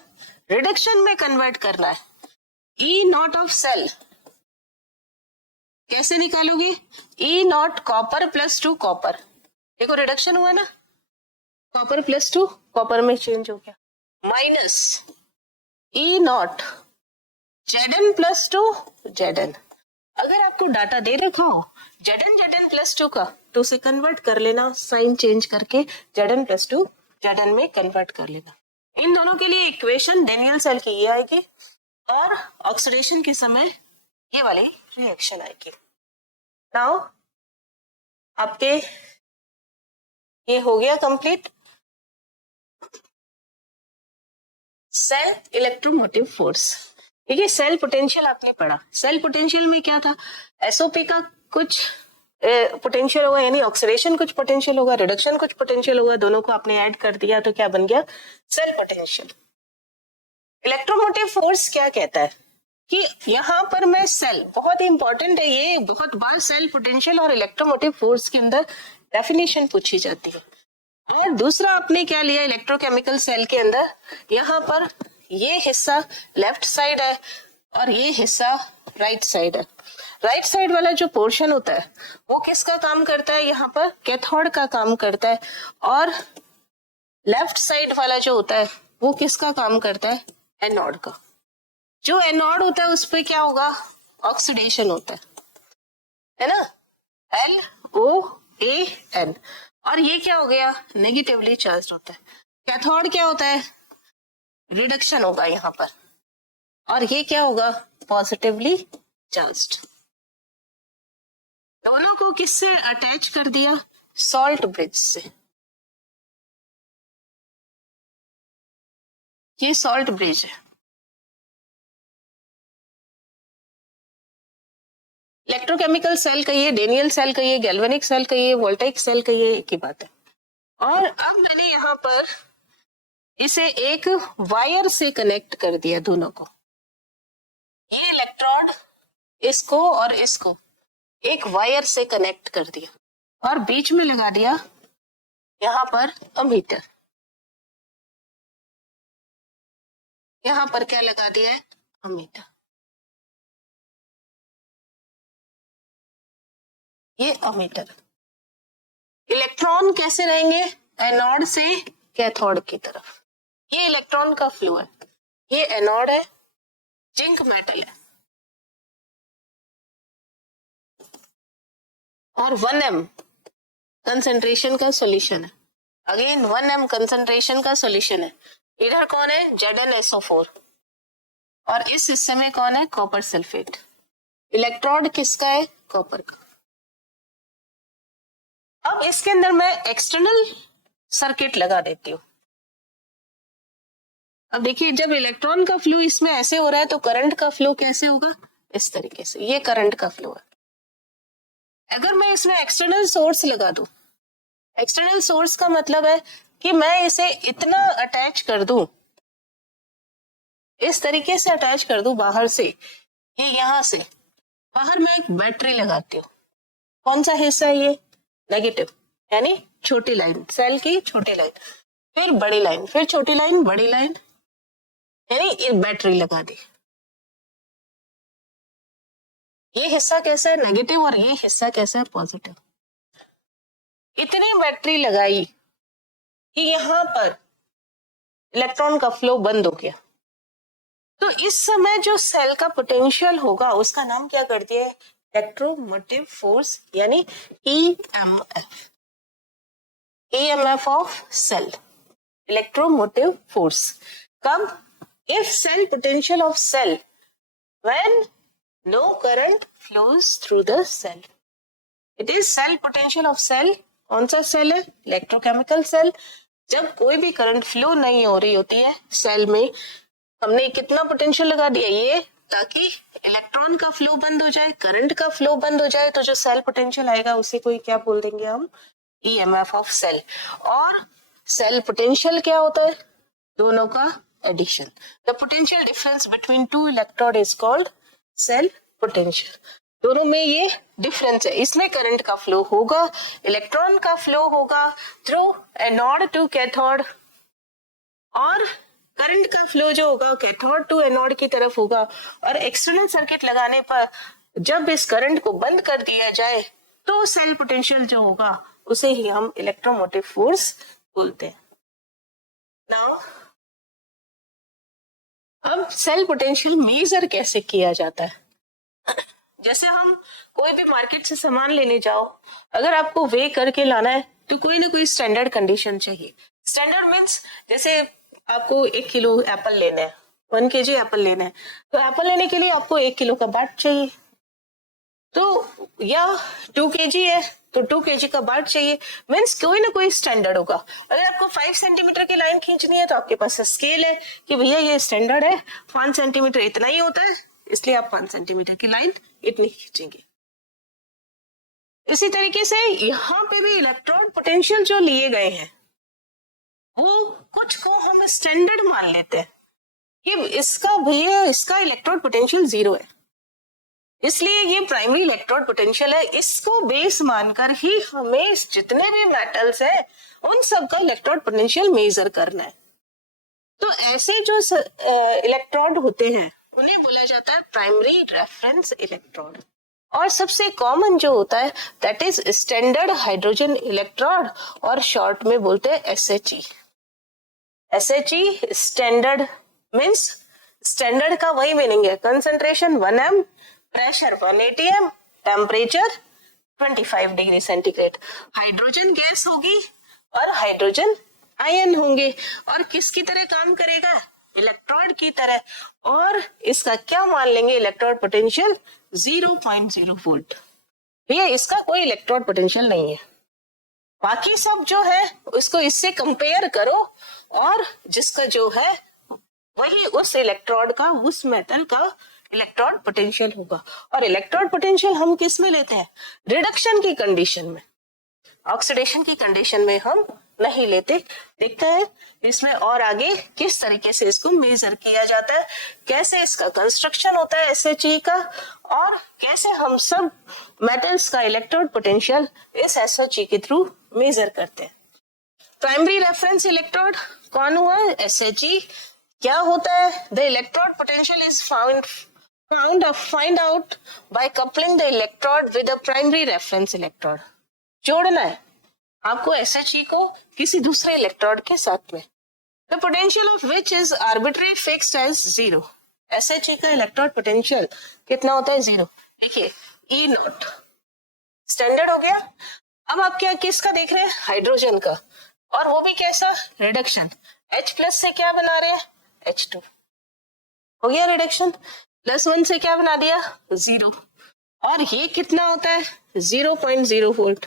रिडक्शन में कन्वर्ट करना है। E नॉट ऑफ सेल कैसे निकालोगे? E नॉट कॉपर +2 कॉपर, देखो रिडक्शन हुआ ना, कॉपर +2 कॉपर में चेंज हो गया, minus E not Zn+2 Zn। अगर आपको डाटा दे रखा हो Zn+2 का तो उसे कन्वर्ट कर लेना, साइन चेंज करके Zn+2 Zn में कन्वर्ट कर लेना। इन दोनों के लिए इक्वेशन डेनियल सेल की ये आएगी और ऑक्सीडेशन के समय ये वाली रिएक्शन आएगी। नाउ आपके ये हो गया कंप्लीट सेल इलेक्ट्रोमोटिव फोर्स। देखिए सेल पोटेंशियल आपने पढ़ा, सेल पोटेंशियल में क्या था? SOP का कुछ पोटेंशियल होगा, यानी ऑक्सीडेशन कुछ पोटेंशियल होगा, रिडक्शन कुछ पोटेंशियल होगा, दोनों को आपने ऐड कर दिया तो क्या बन गया? Cell potential. इलेक्ट्रोमोटिव फोर्स क्या कहता है कि यहाँ पर मैं सेल, बहुत ही इंपॉर्टेंट है ये, बहुत बार सेल पोटेंशियल और इलेक्ट्रोमोटिव फोर्स के अंदर डेफिनेशन पूछी जाती है। और दूसरा आपने क्या लिया इलेक्ट्रोकेमिकल सेल के अंदर? यहाँ पर ये हिस्सा लेफ्ट साइड है और ये हिस्सा राइट साइड है। राइट साइड वाला जो पोर्शन होता है वो किसका काम करता है? यहाँ पर कैथोड का काम करता है। और लेफ्ट साइड वाला जो होता है वो किसका काम करता है? एनोड का। जो एनोड होता है उस पर क्या होगा? ऑक्सीडेशन होता है ना, LOAN। और ये क्या हो गया, नेगेटिवली चार्ज होता है। कैथोड क्या होता है, रिडक्शन होगा यहाँ पर, और ये क्या होगा, पॉजिटिवली चार्ज्ड। दोनों को किससे अटैच कर दिया, सॉल्ट ब्रिज से। ये सॉल्ट ब्रिज है। इलेक्ट्रोकेमिकल सेल कहिए, डेनियल सेल कहिए, गैल्वेनिक सेल कहिए, वोल्टाइक सेल कहिए, एक ही बात है। और अब मैंने यहाँ पर इसे एक वायर से कनेक्ट कर दिया दोनों को। ये इलेक्ट्रोड इसको और इसको एक वायर से कनेक्ट कर दिया और बीच में लगा दिया यहाँ पर अमीटर। यहाँ पर क्या लगा दिया है, अमीटर। ये अमीटर। इलेक्ट्रॉन कैसे रहेंगे, एनोड से कैथोड की तरफ। ये इलेक्ट्रॉन का फ्लो है, ये एनोड है, जिंक मेटल है, और 1m कंसंट्रेशन का सॉल्यूशन है। अगेन 1m कंसंट्रेशन का सॉल्यूशन है। इधर कौन है, ZnSO4, और इस हिस्से में कौन है, कॉपर सल्फेट। इलेक्ट्रोड किसका है, कॉपर का। अब इसके अंदर मैं एक्सटर्नल सर्किट लगा देती हूँ। अब देखिए, जब इलेक्ट्रॉन का फ्लो इसमें ऐसे हो रहा है तो करंट का फ्लो कैसे होगा, इस तरीके से। ये करंट का फ्लो है। अगर मैं इसमें एक्सटर्नल सोर्स लगा दूं, एक्सटर्नल सोर्स का मतलब है कि मैं इसे इतना अटैच कर दूं, इस तरीके से अटैच कर दूं बाहर से, ये यहां से बाहर मैं एक बैटरी लगाती हूँ। कौन सा हिस्सा है ये, नेगेटिव, यानी छोटी लाइन, सेल की छोटी लाइन, फिर बड़ी लाइन, फिर छोटी लाइन, बड़ी लाइन, यानी एक बैटरी लगा दी। ये हिस्सा कैसा है, नेगेटिव, और ये हिस्सा कैसा है, पॉजिटिव। इतनी बैटरी लगाई कि यहां पर इलेक्ट्रॉन का फ्लो बंद हो गया। तो इस समय जो सेल का पोटेंशियल होगा उसका नाम क्या कर दिया है, इलेक्ट्रोमोटिव फोर्स, यानी EMF। EMF of cell, electromotive force. कब, if cell potential of cell when no current flows through the cell, it is cell potential of cell। कौन सा सेल है, इलेक्ट्रोकेमिकल सेल। जब कोई भी करंट फ्लो नहीं हो रही होती है सेल में, हमने कितना पोटेंशियल लगा दिया, ये, ताकि इलेक्ट्रॉन का फ्लो बंद हो जाए, करंट का फ्लो बंद हो जाए, तो जो सेल पोटेंशियल आएगा उसे कोई क्या बोल देंगे हम, EMF ऑफ सेल। और सेल पोटेंशियल क्या होता है, दोनों का addition. The potential difference between two electrode is called cell potential. दोनों में ये डिफरेंस है, इसमें करंट का फ्लो होगा, इलेक्ट्रॉन का फ्लो होगा थ्रू एनोड टू कैथोड, और करंट का फ्लो जो होगा कैथोड टू एनोड की तरफ होगा। और एक्सटर्नल सर्किट लगाने पर जब इस करंट को बंद कर दिया जाए तो सेल पोटेंशियल जो होगा उसे ही हम इलेक्ट्रोमोटिव फोर्स बोलते हैं। नाउ अब सेल पोटेंशियल मेजर कैसे किया जाता है, जैसे हम कोई भी मार्केट से सामान लेने जाओ, अगर आपको वे करके लाना है तो कोई ना कोई स्टैंडर्ड कंडीशन चाहिए। स्टैंडर्ड मीन्स जैसे आपको 1 किलो एप्पल लेना है, 1 kg एप्पल लेना है, तो एप्पल लेने के लिए आपको 1 किलो का बाट चाहिए, तो या 2 kg है तो 2 kg का बाट चाहिए। मीन्स कोई ना कोई स्टैंडर्ड होगा। अगर आपको 5 सेंटीमीटर की लाइन खींचनी है तो आपके पास स्केल है कि भैया ये स्टैंडर्ड है, 5 सेंटीमीटर इतना ही होता है, इसलिए आप 5 सेंटीमीटर की लाइन इतनी खींचेंगे। इसी तरीके से यहाँ पे भी इलेक्ट्रॉन पोटेंशियल जो लिए गए हैं वो कुछ को हम स्टैंडर्ड मान लेते हैं कि इसका भैया इसका इलेक्ट्रॉन पोटेंशियल 0 है, इसलिए ये प्राइमरी इलेक्ट्रोड पोटेंशियल है। इसको बेस मानकर ही हमें जितने भी मेटल्स हैं उन सब का इलेक्ट्रोड पोटेंशियल मेजर करना है। तो ऐसे जो इलेक्ट्रोड होते हैं उन्हें बोला जाता है प्राइमरी रेफरेंस इलेक्ट्रोड। और सबसे कॉमन जो होता है that is standard hydrogen electrode, और शॉर्ट में बोलते हैं SHE। SHE standard means standard का वही मीनिंग है, concentration 1m, pressure 1 atm, temperature 25 degree centigrade. Hydrogen gas होगी और हाइड्रोजन आयन होंगे, और किसकी तरह काम करेगा, इलेक्ट्रोड की तरह। और इसका क्या मान लेंगे, इलेक्ट्रोड पोटेंशियल 0.0 वोल्ट। ये इसका कोई इलेक्ट्रोड पोटेंशियल नहीं है। बाकी सब जो है उसको इससे कंपेयर करो, और जिसका जो है वही उस इलेक्ट्रोड का, उस मेटल का इलेक्ट्रोड पोटेंशियल होगा। और इलेक्ट्रोड पोटेंशियल हम किस में लेते हैं, रिडक्शन की कंडीशन में, ऑक्सीडेशन की कंडीशन में हम नहीं लेते। देखते हैं इसमें और आगे किस तरीके से इसको मेजर किया जाता है, कैसे इसका कंस्ट्रक्शन होता है SHE का, और कैसे हम सब मेटल्स का इलेक्ट्रोड पोटेंशियल इस SHE के थ्रू मेजर करते हैं। प्राइमरी रेफरेंस इलेक्ट्रोड कौन हुआ, SHE। क्या होता है, the electrode potential is find out by coupling the electrode with the primary reference electrode. जोड़ना है आपको SHE को किसी दूसरे इलेक्ट्रोड के साथ में। The potential of which is arbitrary fixed as 0। SHE का इलेक्ट्रोड पोटेंशियल कितना होता है, 0। देखिए E0 स्टैंडर्ड हो गया। अब आप क्या किसका देख रहे हैं, हाइड्रोजन का, और वो भी कैसा, रिडक्शन। H+ से क्या बना रहे हैं, H2 हो गया रिडक्शन, +1 से क्या बना दिया, 0, और ये कितना होता है, 0.0 वोल्ट।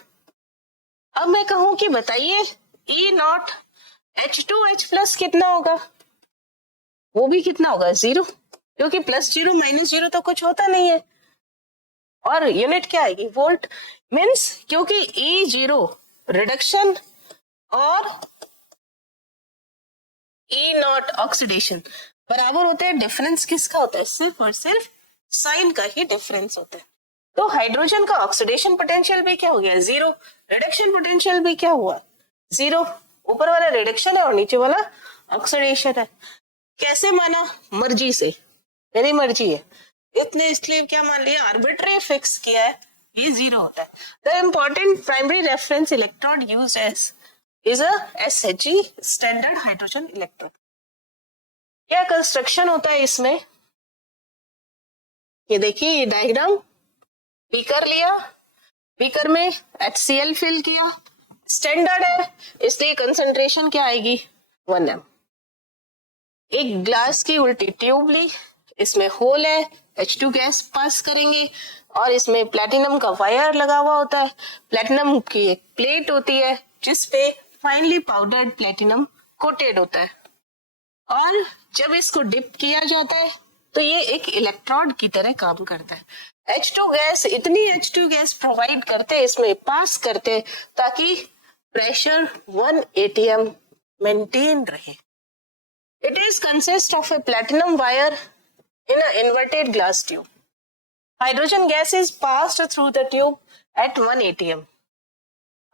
अब मैं कहूं कि बताइए E0 H2H+ कितना होगा, वो भी कितना होगा, 0, क्योंकि +0 -0 तो कुछ होता नहीं है। और यूनिट क्या आएगी, वोल्ट। मीन्स क्योंकि E0 रिडक्शन और E0 ऑक्सीडेशन बराबर होते हैं, डिफरेंस किसका होता है, सिर्फ और सिर्फ साइन का ही डिफरेंस होता है। तो हाइड्रोजन का ऑक्सीडेशन पोटेंशियल भी क्या हो गया, 0, रिडक्शन पोटेंशियल भी क्या हुआ, 0। ऊपर वाला रिडक्शन है और नीचे वाला ऑक्सीडेशन है। कैसे माना, मर्जी से, मेरी मर्जी है, इतने इसलिए क्या मान लिया, आर्बिट्ररी फिक्स किया है, ये 0 होता है। The important primary reference electrode used as is a SHE standard hydrogen electrode. क्या कंस्ट्रक्शन होता है इसमें, ये देखिए ये डायग्राम, बीकर लिया, बीकर में HCl फिल किया, स्टैंडर्ड है इसलिए कंसंट्रेशन क्या आएगी, 1 m। एक ग्लास की उल्टी ट्यूब ली, इसमें होल है, H2 गैस पास करेंगे, और इसमें प्लेटिनम का वायर लगा हुआ होता है। प्लेटिनम की एक प्लेट होती है जिसपे फाइनली पाउडर्ड प्लेटिनम कोटेड होता है, और जब इसको डिप किया जाता है तो ये एक इलेक्ट्रोड की तरह काम करता है। H2 गैस, इतनी H2 गैस प्रोवाइड करते, इसमें पास करते ताकि प्रेशर 1 atm मेंटेन रहे। It is consist of a platinum wire in an inverted glass tube. Hydrogen gas is passed through the tube at 1 atm.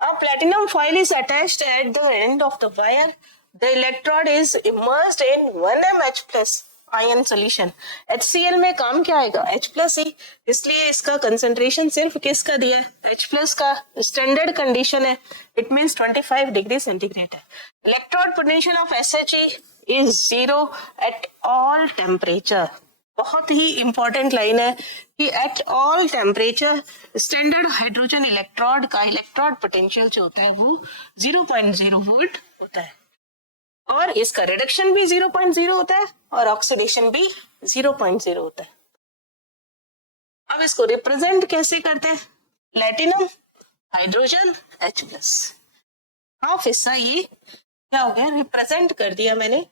A platinum foil is attached at the end of the wire. The electrode is immersed in 1 m H+ ion solution. HCl में काम क्या आएगा, H+ ही, इसलिए इसका concentration सिर्फ किसका दिया है, H+ का। स्टैंडर्ड कंडीशन है, इट मींस 25 डिग्री सेंटीग्रेड है। Electrode potential of SHE is 0 at all temperature. बहुत ही इंपॉर्टेंट लाइन है कि at all temperature standard hydrogen electrode का इलेक्ट्रोड पोटेंशियल जो होता है वो 0.0 वोल्ट होता है, और इसका रिडक्शन भी 0.0 होता है और ऑक्सीडेशन भी 0.0 होता है। अब इसको रिप्रेजेंट कैसे करते हैं, प्लेटिनम हाइड्रोजन H+। हाफ हिस्सा ये क्या हो गया, रिप्रेजेंट कर दिया मैंने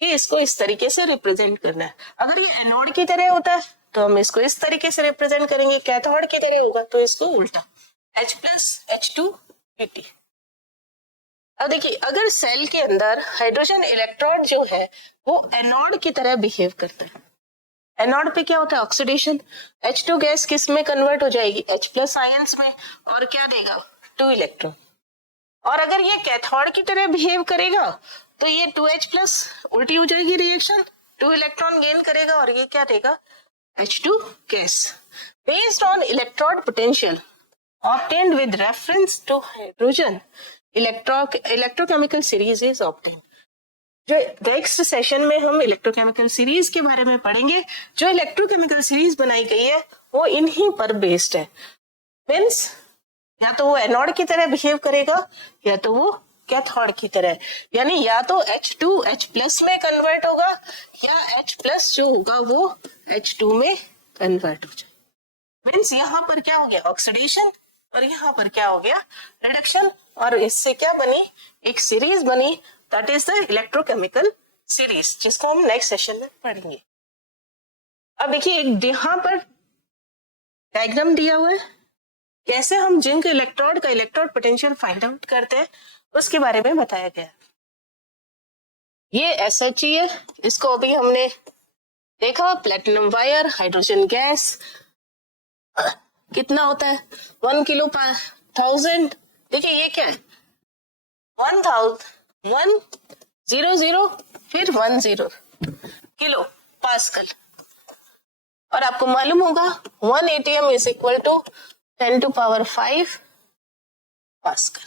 कि इसको इस तरीके से रिप्रेजेंट करना है। अगर ये एनोड की तरह होता है तो हम इसको इस तरीके से रिप्रेजेंट करेंगे, कैथोड की तरह होगा तो इसको उल्टा, H+ H2 Pt। अब देखिए अगर सेल के अंदर हाइड्रोजन इलेक्ट्रोड जो है वो एनोड की तरह बिहेव करता है, एनोड पे क्या होता है, ऑक्सीडेशन, H2 गैस किस में कन्वर्ट हो जाएगी, H+ आयंस में, और क्या देगा, 2 इलेक्ट्रॉन। और अगर ये कैथोड की तरह बिहेव करेगा तो ये 2H+ उल्टी हो जाएगी रिएक्शन, 2 इलेक्ट्रॉन गेन करेगा और ये क्या देगा, H2 gas. Based on electrode potential obtained with reference to hydrogen electrochemical series is obtained। जो नेक्स्ट सेशन में हम इलेक्ट्रोकेमिकल सीरीज के बारे में पढ़ेंगे। जो इलेक्ट्रोकेमिकल सीरीज बनाई गई है वो इन्हीं पर बेस्ड है। मीन्स या तो वो एनोड की तरह बिहेव करेगा या तो वो कैथोड की तरह, यानी या तो H2 H+ में कन्वर्ट होगा या H+ जो होगा वो H2 में कन्वर्ट हो जाए। मीन्स यहाँ पर क्या हो गया ऑक्सीडेशन और यहाँ पर क्या हो गया रिडक्शन, और इससे क्या बनी एक सीरीज बनी, that is the electrochemical series, जिसको हम नेक्स्ट सेशन में पढ़ेंगे। अब देखिए एक यहाँ पर डायग्राम दिया हुआ है, कैसे हम जिंक इलेक्ट्रोड का इलेक्ट्रोड पोटेंशियल फाइंड आउट करते हैं उसके बारे में बताया गया। ये SHE है, इसको अभी हमने देखा, प्लेटिनम वायर, हाइड्रोजन गैस, कितना होता है 1 किलो पर 1000। देखिए ये क्या है 1,000 फिर 10 किलो पास्कल, और आपको मालूम होगा 1 ATM is equal to 10⁵ pascal,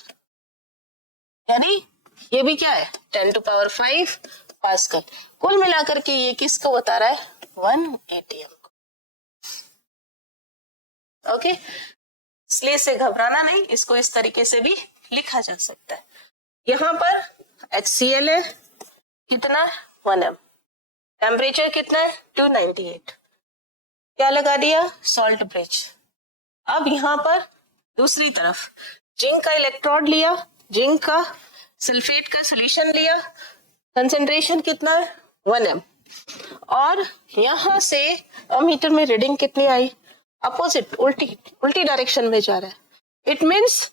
यानी ये भी क्या है 10⁵ पास्कल। कुल मिलाकर के ये किसको बता रहा है 1 ATM को। ओके, इसलिए से घबराना नहीं, इसको इस तरीके से भी लिखा जा सकता है। यहाँ पर HCl है कितना 1m, टेम्परेचर कितना है 298, क्या लगा दिया सॉल्ट ब्रिज। अब यहाँ पर दूसरी तरफ जिंक का इलेक्ट्रोड लिया, जिंक का सल्फेट का सॉल्यूशन लिया, कंसंट्रेशन कितना है 1m, और यहाँ से अमीटर में रीडिंग कितनी आई अपोजिट उल्टी डायरेक्शन में जा रहा है। इट मीन्स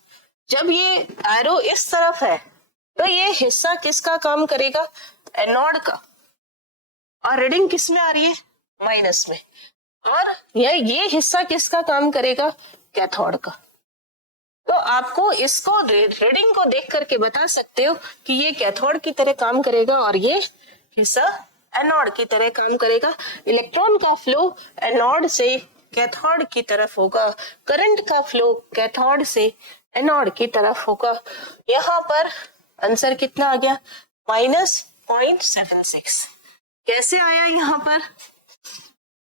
जब ये एरो इस तरफ है तो ये हिस्सा किसका काम करेगा एनोड का, और रीडिंग किस में आ रही है माइनस में, और ये हिस्सा किसका काम करेगा कैथोड का। तो आपको इसको रीडिंग को देख करके बता सकते हो कि ये कैथोड की तरह काम करेगा और ये हिस्सा एनोड की तरह काम करेगा। इलेक्ट्रॉन का फ्लो एनोड से कैथोड की तरफ होगा, करंट का फ्लो कैथोड से एनोड की तरफ होगा। यहाँ पर आंसर कितना आ गया -0.76। कैसे आया यहाँ पर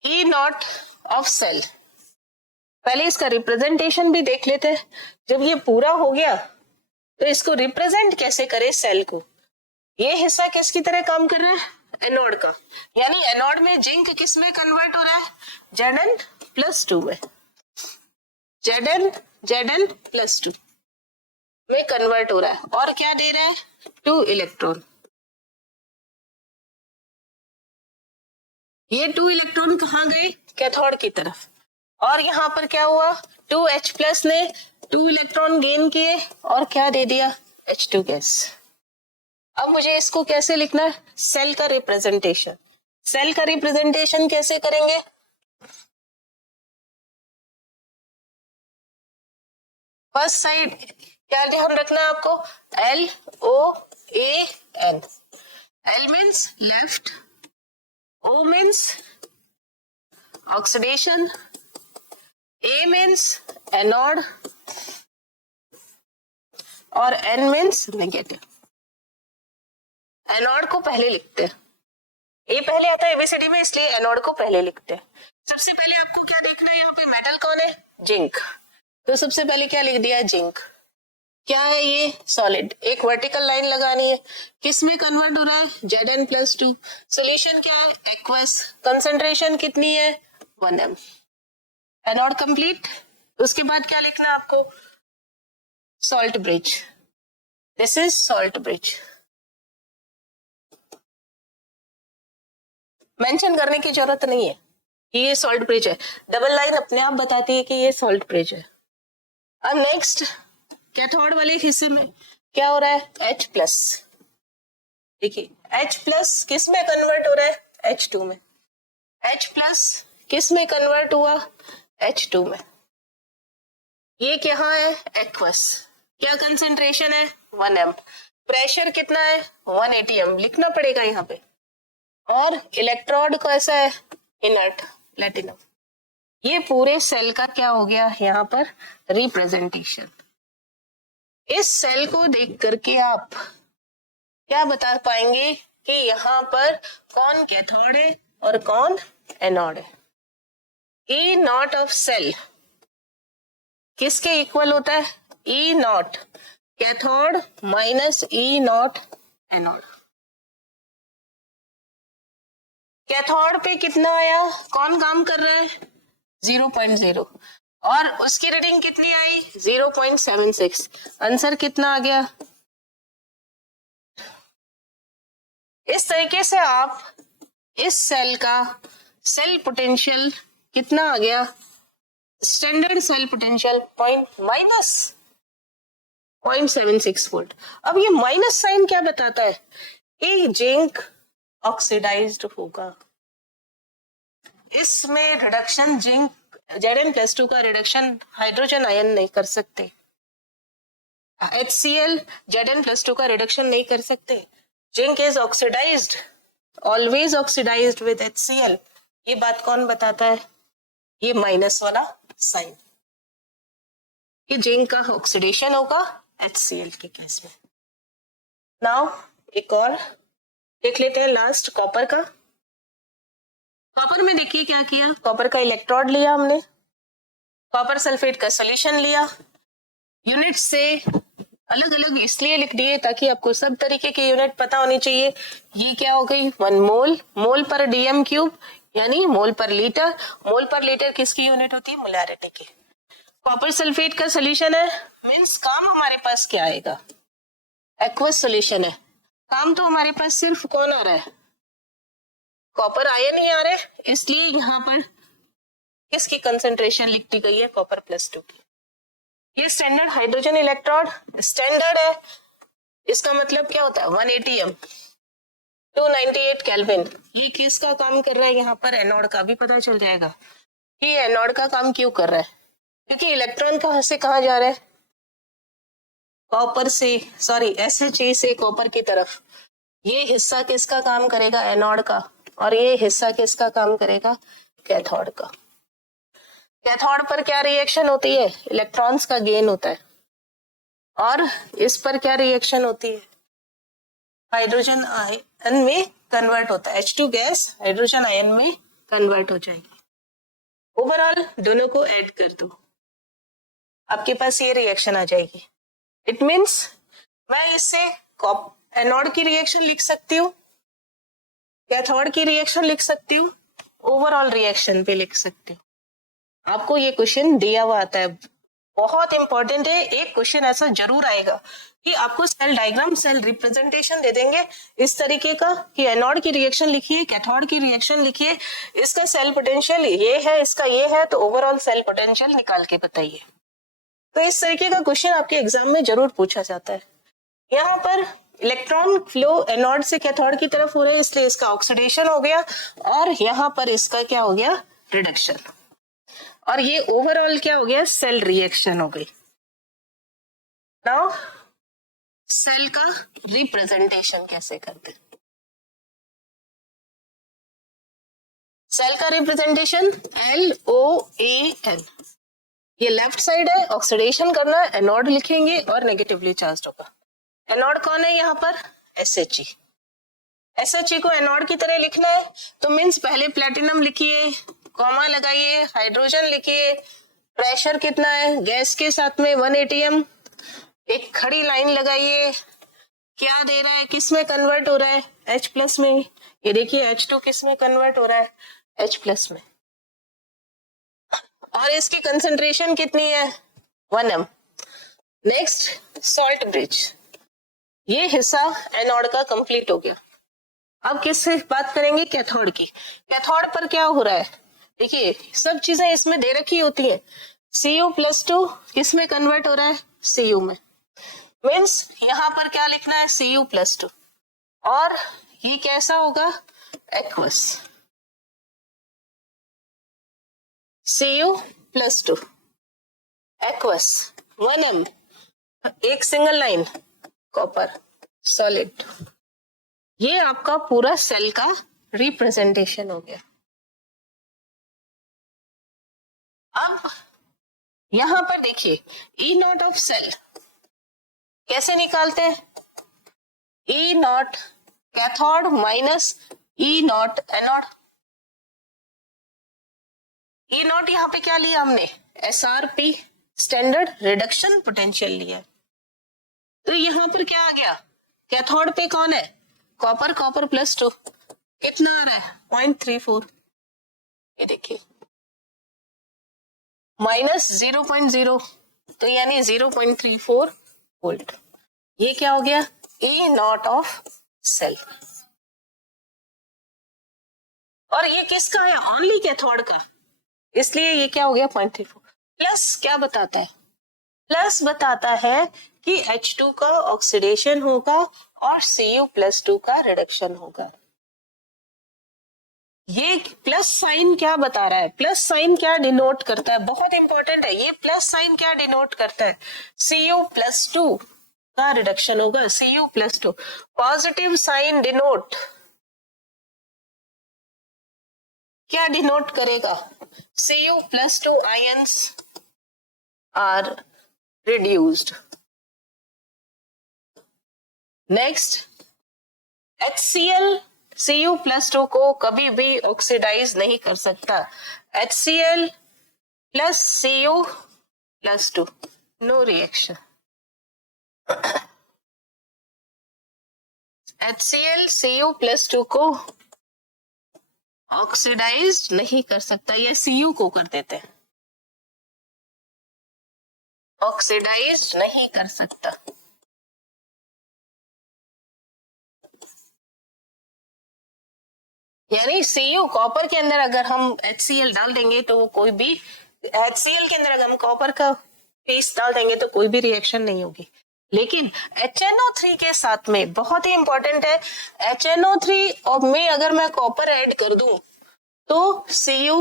E0 ऑफ सेल, पहले इसका रिप्रेजेंटेशन भी देख लेते हैं। जब ये पूरा हो गया तो इसको रिप्रेजेंट कैसे करें सेल को। ये हिस्सा किसकी तरह काम कर रहा है एनोड का, यानी एनोड में जिंक किस में कन्वर्ट हो रहा है Zn+2 में, Zn+2 में कन्वर्ट हो रहा है, और क्या दे रहा है 2 इलेक्ट्रॉन। ये 2 इलेक्ट्रॉन कहाँ गए कैथोड की तरफ, और यहाँ पर क्या हुआ 2H+ ने 2 इलेक्ट्रॉन गेन किए और क्या दे दिया H2 गैस। अब मुझे इसको कैसे लिखना है सेल का रिप्रेजेंटेशन। सेल का रिप्रेजेंटेशन कैसे करेंगे, फर्स्ट साइड क्या ध्यान रखना है आपको LOAN। L means left, O means oxidation, A means anode और N मीन्स नेगेटिव। एनोड को पहले लिखते हैं, ए पहले आता है एबीसीडी में, इसलिए एनोड को पहले लिखते हैं। सबसे पहले आपको क्या देखना है यहाँ पे मेटल कौन है जिंक, तो सबसे पहले क्या लिख दिया जिंक। क्या है ये सॉलिड, एक वर्टिकल लाइन लगानी है, किस में कन्वर्ट हो रहा है Zn+2। सोल्यूशन क्या है एक्वस, कंसंट्रेशन कितनी है 1m। एनोड कंप्लीट, उसके बाद क्या लिखना है आपको salt bridge, this is salt bridge. Mention करने की जरूरत नहीं है कि ये सॉल्ट ब्रिज है, डबल लाइन अपने आप बताती है कि ये सॉल्ट ब्रिज है। अब नेक्स्ट कैथोड वाले हिस्से में क्या हो रहा है H+, देखिए H+ किस में कन्वर्ट हो रहा है H2 में, H+ किस में कन्वर्ट हुआ H2 में। ये क्या है एक्वस, क्या कंसेंट्रेशन है 1m, प्रेशर कितना है 1 ATM लिखना पड़ेगा यहाँ पे, और इलेक्ट्रोड कैसा है इनर्ट प्लेटिनम। ये पूरे सेल का क्या हो गया यहाँ पर रिप्रेजेंटेशन। इस सेल को देख करके आप क्या बता पाएंगे कि यहाँ पर कौन कैथोड है और कौन एनोड है। E0 ऑफ सेल किसके इक्वल होता है? E naught cathode minus E naught anode. Cathode पे कितना आया? कौन काम कर रहा है? 0.0 और उसकी रीडिंग कितनी आई? 0.76। आंसर कितना आ गया? इस तरीके से आप इस सेल का सेल पोटेंशियल कितना आ गया? Standard cell potential minus 0.76 volt. अब ये माइनस साइन क्या बताता है? ये जिंक ऑक्सीडाइज्ड होगा। इसमें रिडक्शन जिंक Zn+2 का रिडक्शन हाइड्रोजन आयन नहीं कर सकते। HCl Zn+2 का रिडक्शन नहीं कर सकते। Zinc is oxidised, always oxidised with HCl। ये बात कौन बताता है? ये माइनस वाला साइन। ये जिंक का ऑक्सीडेशन होगा HCl के केस में। नाउ एक और देख लेते हैं, लास्ट कॉपर का। कॉपर में देखिए क्या किया, कॉपर का इलेक्ट्रोड लिया हमने, कॉपर सल्फेट का सॉल्यूशन लिया, यूनिट से अलग अलग इसलिए लिख दिए ताकि आपको सब तरीके की यूनिट पता होनी चाहिए। ये क्या हो गई? 1 मोल, मोल पर डीएम क्यूब यानी मोल पर लीटर। मोल पर लीटर किसकी यूनिट होती है? मोलैरिटी की। कॉपर सल्फेट का सॉल्यूशन है, मींस काम हमारे पास क्या आएगा? एक्वस सॉल्यूशन है। काम तो हमारे पास सिर्फ कौन आ रहा है? कॉपर आयन ही आ रहे हैं, इसलिए यहाँ पर किसकी कंसेंट्रेशन लिख दी गई है? कॉपर +2 की। ये स्टैंडर्ड हाइड्रोजन इलेक्ट्रोड स्टैंडर्ड है, इसका मतलब क्या होता है? 180 m 298 केल्विन। ये किसका काम कर रहा है? यहाँ पर एनोड का भी पता चल जाएगा कि एनोड का काम क्यों कर रहा है, क्योंकि इलेक्ट्रॉन कहाँ से कहाँ जा रहा है? कॉपर से, सॉरी SHE से कॉपर की तरफ। ये हिस्सा किसका काम करेगा? एनोड का। और ये हिस्सा किसका काम करेगा? कैथोड का। कैथोड पर क्या रिएक्शन होती है? इलेक्ट्रॉन्स का गेन होता है। और इस पर क्या रिएक्शन होती है? हाइड्रोजन आयन में कन्वर्ट होता है। H2 गैस हाइड्रोजन आयन में कन्वर्ट हो जाएगी। ओवरऑल दोनों को ऐड कर दो, आपके पास ये रिएक्शन आ जाएगी। इट मीन्स मैं इससे एनोड की रिएक्शन लिख सकती हूँ, कैथोड की रिएक्शन लिख सकती हूँ, ओवरऑल रिएक्शन भी लिख सकती हूँ। आपको ये क्वेश्चन दिया हुआ आता है, बहुत इंपॉर्टेंट है। एक क्वेश्चन ऐसा जरूर आएगा कि आपको सेल डायग्राम, सेल रिप्रेजेंटेशन दे देंगे इस तरीके का कि एनोड की रिएक्शन लिखिए, कैथोड की रिएक्शन लिखिए, इसका सेल पोटेंशियल ये है, इसका ये है, तो ओवरऑल सेल पोटेंशियल निकाल के बताइए। तो इस तरीके का क्वेश्चन आपके एग्जाम में जरूर पूछा जाता है। यहाँ पर इलेक्ट्रॉन फ्लो एनोड से कैथोड की तरफ हो रहा है, इसलिए इसका ऑक्सीडेशन हो गया, और यहाँ पर इसका क्या हो गया? रिडक्शन। और ये ओवरऑल क्या हो गया? सेल रिएक्शन हो गई। नाउ सेल का रिप्रेजेंटेशन कैसे करते हैं? सेल का रिप्रेजेंटेशन LOAN। ये लेफ्ट साइड है, ऑक्सीडेशन करना है, एनोड लिखेंगे और नेगेटिवली चार्ज होगा। एनोड कौन है यहाँ पर? SHE। SHE को एनोड की तरह लिखना है तो मीन्स पहले प्लेटिनम लिखिए, कॉमा लगाइए, हाइड्रोजन लिखिए, प्रेशर कितना है गैस के साथ में? 180 m। एक खड़ी लाइन लगाइए, क्या दे रहा है? किस में कन्वर्ट हो रहा है? H+ में। ये देखिए H2 किस में कन्वर्ट हो रहा है? H+ में। और इसकी कंसेंट्रेशन कितनी है? 1 m। Next salt bridge. ये हिस्सा एनोड का कंप्लीट हो गया। अब किससे बात करेंगे? कैथोड की। कैथोड पर क्या हो रहा है? देखिए सब चीजें इसमें दे रखी होती है। Cu+2 किस में कन्वर्ट हो रहा है? Cu में। मीन्स यहाँ पर क्या लिखना है? Cu+2। और ये कैसा होगा? एक्वस। Cu+2 aqueous 1 m। एक सिंगल लाइन कॉपर सॉलिड। ये आपका पूरा सेल का रिप्रेजेंटेशन हो गया। अब यहां पर देखिए E0 ऑफ सेल कैसे निकालते हैं? E0 cathode minus E0 anode. E0 यहाँ पे क्या लिया हमने? SrP स्टैंडर्ड रिडक्शन पोटेंशियल लिया है। तो यहां पर क्या आ गया, कैथोड पे कौन है, कॉपर, कॉपर +2 कितना आ रहा है 0.34, ये देखिए -0.0, तो यानी 0.34 वोल्ट। ये क्या हो गया, E नॉट ऑफ सेल। और ये किसका है, ओनली कैथोड का, इसलिए ये क्या हो गया 0.34। प्लस क्या बताता है, प्लस बताता है कि H2 का ऑक्सीडेशन होगा और Cu+2 का रिडक्शन होगा। ये प्लस साइन क्या बता रहा है, प्लस साइन क्या डिनोट करता है, बहुत इंपॉर्टेंट है ये प्लस साइन, क्या डिनोट करता है, Cu+2 का रिडक्शन होगा, Cu+2। पॉजिटिव साइन डिनोट क्या डिनोट करेगा, Cu+2 ions are reduced। Next, HCl Cu+2 को कभी भी ऑक्सीडाइज नहीं कर सकता, HCl + Cu+2 no reaction. HCl Cu+2 को ऑक्सीडाइज नहीं कर सकता, या Cu को कर देते हैं, ऑक्सीडाइज नहीं कर सकता। यानी Cu कॉपर के अंदर अगर हम HCl डाल देंगे तो वो कोई भी, HCl के अंदर अगर हम कॉपर का पीस डाल देंगे तो कोई भी रिएक्शन नहीं होगी। लेकिन HNO3 के साथ में बहुत ही इंपॉर्टेंट है, HNO3 और में अगर मैं कॉपर ऐड कर दूं तो Cu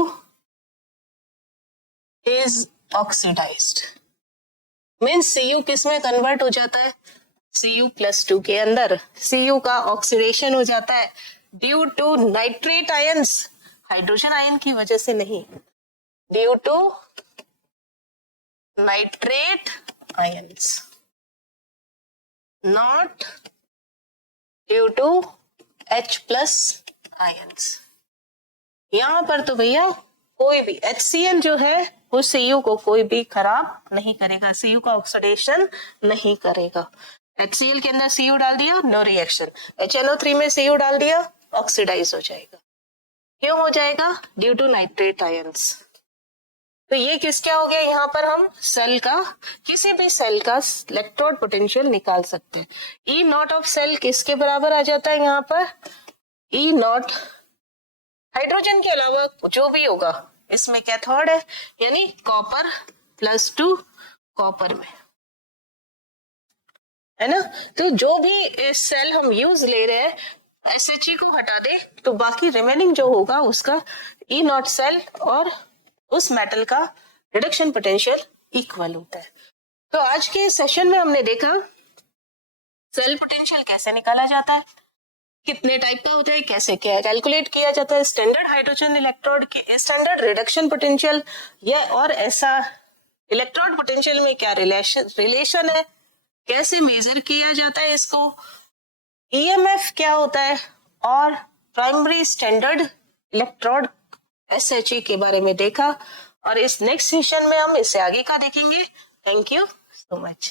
is oxidised, means Cu किस में कन्वर्ट हो जाता है, Cu+2 के अंदर Cu का ऑक्सीडेशन हो जाता है due to nitrate ions, hydrogen ion की वजह से नहीं, due to nitrate ions, not due to H+ ions. यहां पर तो भैया कोई भी HCl जो है वो Cu को कोई भी खराब नहीं करेगा, Cu का ऑक्सीडेशन नहीं करेगा। HCl के अंदर Cu डाल दिया, नो रिएक्शन, HNO3 में Cu डाल दिया, ऑक्सीडाइज हो जाएगा। क्यों हो जाएगा, ड्यू टू नाइट्रेट आयंस। तो ये किस क्या हो गया, यहाँ पर हम सेल का, किसी भी सेल का इलेक्ट्रोड पोटेंशियल निकाल सकते हैं। E नॉट ऑफ सेल किसके बराबर आ जाता है यहाँ पर, E नॉट हाइड्रोजन के अलावा जो भी होगा, इसमें कैथोड है यानी कॉपर +2 कॉपर में, है ना। तो जो भी सेल हम यूज ले रहे हैं, SHE को हटा दे तो बाकी रिमेनिंग जो होगा उसका E नॉट सेल और उस मेटल का रिडक्शन पोटेंशियल इक्वल होता है। तो आज के सेशन में हमने देखा सेल पोटेंशियल कैसे निकाला जाता है, कितने टाइप का होता है, कैसे क्या कैलकुलेट किया जाता है, स्टैंडर्ड हाइड्रोजन इलेक्ट्रोड के स्टैंडर्ड रिडक्शन पोटेंशियल, या और ऐसा इलेक्ट्रोड पोटेंशियल में क्या रिलेशन है, कैसे मेजर किया जाता है इसको, EMF क्या होता है, और प्राइमरी स्टैंडर्ड इलेक्ट्रोड SHE के बारे में देखा। और इस नेक्स्ट सेशन में हम इससे आगे का देखेंगे। Thank you so much.